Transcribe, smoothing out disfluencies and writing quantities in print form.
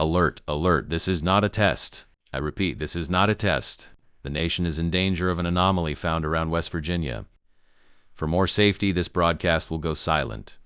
Alert, alert, this is not a test. I repeat, this is not a test. The nation is in danger of an anomaly found around West Virginia. For more safety, this broadcast will go silent.